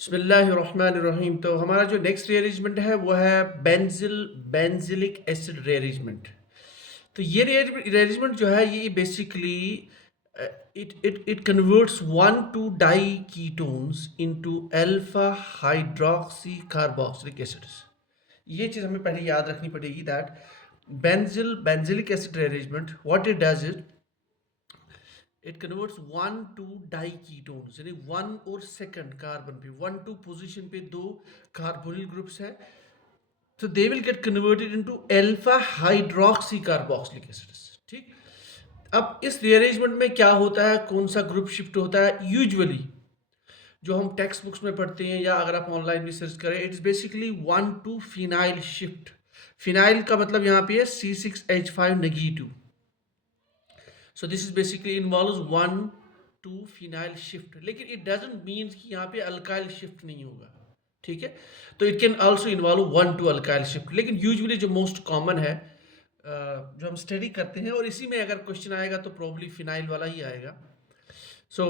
बिस्मिल्लाहिर्रहमानिर्रहीम। तो हमारा जो नेक्स्ट रीअरेंजमेंट है वो है बेंजिलिक एसिड रीअरेंजमेंट। तो ये रीअरेंजमेंट जो है ये basically it converts one two di ketones into alpha hydroxy carboxylic acids. ये चीज़ हमें पहले याद रखनी पड़ेगी that benzilic acid rearrangement what it does it converts one two di ketones, यानी वन और सेकंड कार्बन पे वन टू पोजीशन पे दो कार्बोनिल ग्रुप्स है, तो they will get converted into alpha hydroxy carboxylic acids. ठीक। अब इस रीअरेंजमेंट में क्या होता है, कौन सा ग्रुप शिफ्ट होता है? यूजुअली जो हम टेक्स्ट बुक्स में पढ़ते हैं या अगर आप ऑनलाइन भी सर्च करें, it is basically one two phenyl shift. Phenyl का मतलब यहाँ पे है C6H5 negative. So this is basically involves one to phenyl shift, लेकिन it doesn't mean कि यहाँ पे अल्काइल शिफ्ट नहीं होगा। ठीक है, तो it can also involve one two alkyl shift, लेकिन यूजुअली जो मोस्ट कॉमन है जो हम स्टडी करते हैं और इसी में अगर क्वेश्चन आएगा तो प्रॉब्ली फिनाइल वाला ही आएगा। सो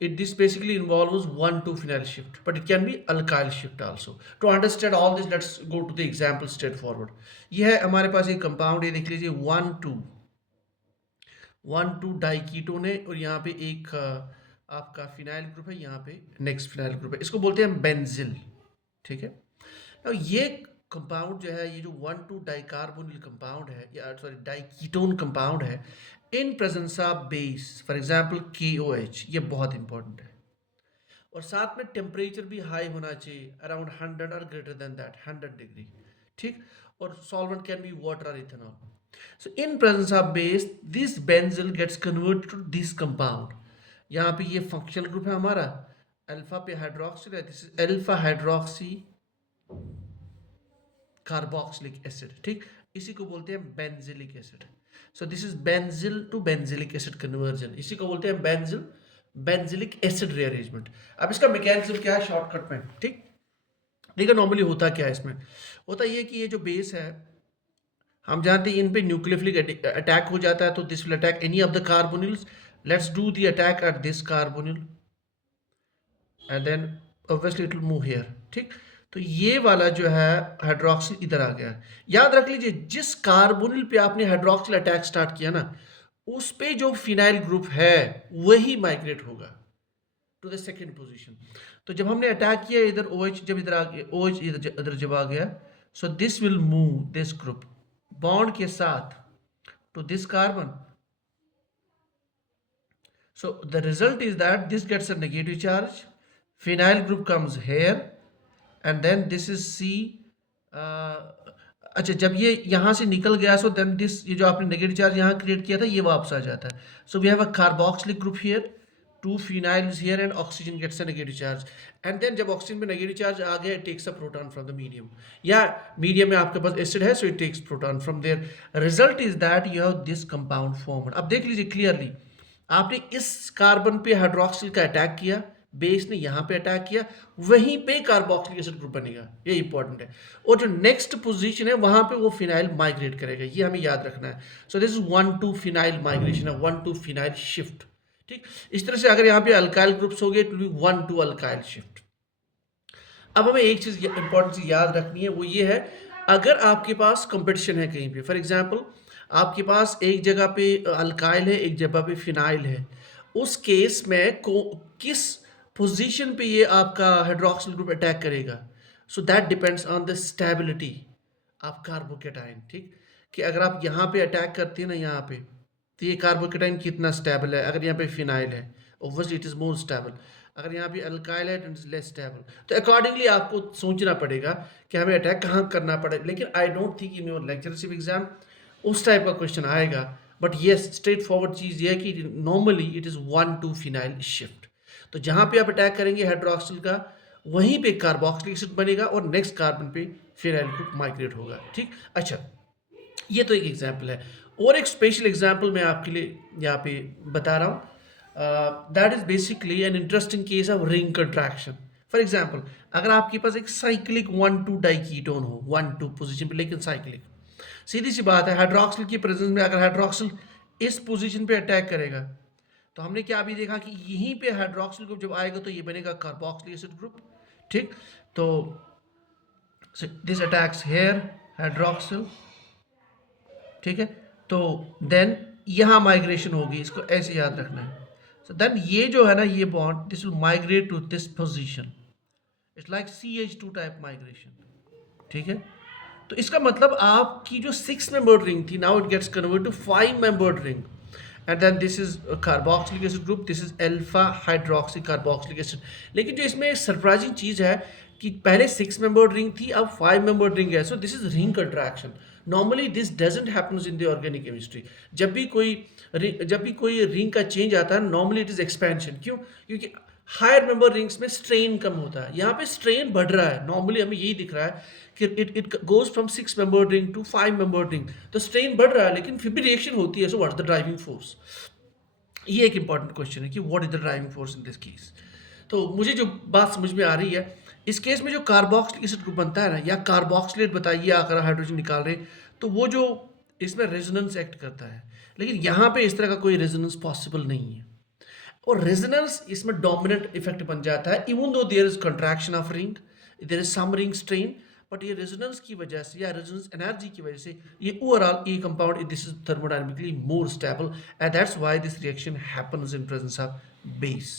it this basically involves one to phenyl shift, but it can be alkyl shift also. To understand all this, let's go to the example straightforward. ये है हमारे पास एक कंपाउंड, ये देख लीजिए वन टू डाई कीटोन है और यहाँ पे एक आपका फिनाइल ग्रुप है, यहाँ पे नेक्स्ट फिनाइल ग्रुप है, इसको बोलते हैं बेंजिल। ठीक है, तो ये कंपाउंड जो है, ये जो वन टू डाइकार्बोनिल कंपाउंड है या सॉरी डाइकीटोन कंपाउंड है, इन presence of base for example KOH, ये बहुत इंपॉर्टेंट है। और साथ में टेम्परेचर भी हाई होना चाहिए, अराउंड 100 और ग्रेटर देन दैट 100 डिग्री। ठीक, और सॉल्वेंट कैन बी वाटर और ethanol. So in presence of base, this benzyl gets converted to this compound. यहाँ पे ये फंक्शनल ग्रुप है हमारा, अल्फा पे हाइड्रोक्सिल है, this is alpha hydroxy carboxylic acid. ठीक, इसी को बोलते हैं benzilic acid. So this is benzil to benzilic acid conversion, इसी को बोलते हैं बेंजिलिक एसिड रीअरेंजमेंट। अब इसका मैकेनिज्म क्या है शॉर्टकट में? ठीक, देखिए नॉर्मली होता क्या है, इसमें होता ये कि ये जो बेस है, हम जानते हैं इन पे न्यूक्लियोफिलिक अटैक हो जाता है, तो this will attack any of the carbonyls. Let's do the attack at this carbonyl and then obviously it will move here. ठीक, तो ये वाला जो है हाइड्रोक्सिल इधर आ गया। याद रख लीजिए, जिस कार्बोनिल पे आपने हाइड्रोक्सिल अटैक स्टार्ट किया ना, उस पे जो फिनाइल ग्रुप है वही माइग्रेट होगा टू द सेकेंड पोजिशन। तो जब हमने अटैक किया इधर OH, जब इधर आ गया OH, इधर जब आ गया, so this will move this group bond के साथ to this carbon. So the result is that this gets a negative charge, phenyl group comes here and then this is C। अच्छा, जब ये यहाँ से निकल गया, सो देन दिस, ये जो आपने नेगेटिव चार्ज यहाँ क्रिएट किया था ये वापस आ जाता है। So we have a carboxylic group here, two phenyls here and oxygen gets a negative charge, and then जब ऑक्सीजन में नेगेटिव चार्ज आ गया, it takes a proton from the medium, या मीडियम में आपके पास एसिड है, so it takes proton from there. Result is that you have this compound formed. अब देख लीजिए क्लियरली, आपने इस कार्बन पे हाइड्रोक्सिल का अटैक किया, बेस ने यहाँ पे अटैक किया, वहीं पे कार्बोक्सिलिक एसिड ग्रुप बनेगा, ये इंपॉर्टेंट है। और जो नेक्स्ट पोजीशन है वहां पे वो फिनाइल माइग्रेट करेगा, ये हमें याद रखना है। सो this is one two phenyl migration है, वन टू फिनाइल शिफ्ट। ठीक, इस तरह से अगर यहाँ पे अल्काइल ग्रुप्स हो गए तो वन टू अल्काइल शिफ्ट। अब हमें एक चीज इंपॉर्टेंट सी याद रखनी है, वो ये है, अगर आपके पास कंपटीशन है कहीं पे, फॉर एग्जांपल आपके पास एक जगह पे अल्काइल है, एक जगह पे फिनाइल है, उस केस में किस पोजीशन पे ये आपका हाइड्रोक्सिल ग्रुप अटैक करेगा? So that depends on the stability of carbocation. ठीक, कि अगर आप यहाँ पे अटैक करते हैं ना, यहाँ पे, तो ये कार्बोकेटाइन कितना स्टेबल है? अगर यहाँ पे फिनाइल है, obviously it is more stable. अगर यहाँ पे अल्काइल है, इट इज लेस स्टेबल। तो अकॉर्डिंगली आपको सोचना पड़ेगा कि हमें अटैक कहाँ करना पड़ेगा। लेकिन I don't think in your lectureship exam उस टाइप का क्वेश्चन आएगा, बट येस स्ट्रेट फॉरवर्ड चीज़ ये है कि normally it is one two phenyl shift. तो जहाँ पे आप अटैक करेंगे हाइड्रोक्सिल का, वहीं पे कार्बोक्सिलिक एसिड बनेगा और नेक्स्ट कार्बन पे फिनाइल ग्रुप माइग्रेट होगा। ठीक, अच्छा, ये तो एक एग्जाम्पल है, और एक स्पेशल एग्जाम्पल मैं आपके लिए यहाँ पे बता रहा हूँ। That is basically an interesting case of ring contraction. For example, अगर आपके पास एक साइक्लिक वन टू डाइकीटोन हो, वन टू पोजीशन पे, लेकिन साइक्लिक, सीधी सी बात है, हाइड्रोक्सिल की प्रेजेंस में अगर हाइड्रोक्सिल इस पोजीशन पे अटैक करेगा, तो हमने क्या अभी देखा कि यहीं पे हाइड्रोक्सिल ग्रुप जब आएगा तो ये बनेगा कार्बोक्सिलिक एसिड ग्रुप। ठीक, तो दिस अटैक्स हेयर हाइड्रोक्सिल, ठीक है, तो देन यहाँ माइग्रेशन होगी, इसको ऐसे याद रखना है। सो देन ये जो है ना, ये bond this will migrate to this position, it's like CH2 type migration, ठीक है। तो इसका मतलब आपकी जो 6 मेंबर्ड रिंग थी, now it gets convert to 5 membered ring, and then this is carboxylic acid group, this is alpha hydroxy carboxylic acid. लेकिन जो इसमें एक सरप्राइजिंग चीज है कि पहले 6 मेंबर्ड रिंग थी, अब 5 मेंबर्ड रिंग है, सो this is ring contraction. Normally this doesn't happens in the organic chemistry. जब भी कोई रिंग का चेंज आता है, नॉर्मली इट इज एक्सपेंशन। क्यों? क्योंकि हायर मेंबर रिंग्स में स्ट्रेन कम होता है, यहाँ पे स्ट्रेन बढ़ रहा है। नॉर्मली हमें यही दिख रहा है कि it goes from 6 member ring to 5 member ring, तो स्ट्रेन बढ़ रहा है, लेकिन फिर भी रिएक्शन होती है। So what is the driving force? ये एक इंपॉर्टेंट क्वेश्चन है कि what is the driving force in this case. तो मुझे जो बात समझ में आ रही है, इस केस में जो कार्बोक्सिलिक एसिड ग्रुप बनता है ना, या कार्बोक्सिलेट बताइए, अगर हाइड्रोजन निकाल रहे, तो वो जो इसमें रेजोनेंस एक्ट करता है, लेकिन यहाँ पे इस तरह का कोई रेजोनेंस पॉसिबल नहीं है। और रेजोनेंस इसमें डोमिनेंट इफेक्ट बन जाता है, even though there is contraction of ring, there is some ring strain, but ये रेजोनेंस की वजह से या रेजोनेंस एनर्जी की वजह से ये ओवरऑल ये compound this is thermodynamically more stable, and that's why this reaction happens in presence of base.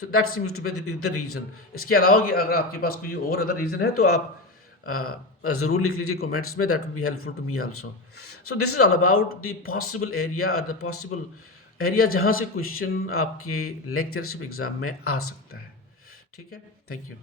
So that seems to be the reason. इसके अलावा कि अगर आपके पास कोई और अदर रीजन है तो आप ज़रूर लिख लीजिए कमेंट्स में, that will be helpful to me also. So this is all about the possible area और द पॉसिबल एरिया जहाँ से क्वेश्चन आपके लेक्चरशिप एग्जाम में आ सकता है। ठीक है, थैंक यू।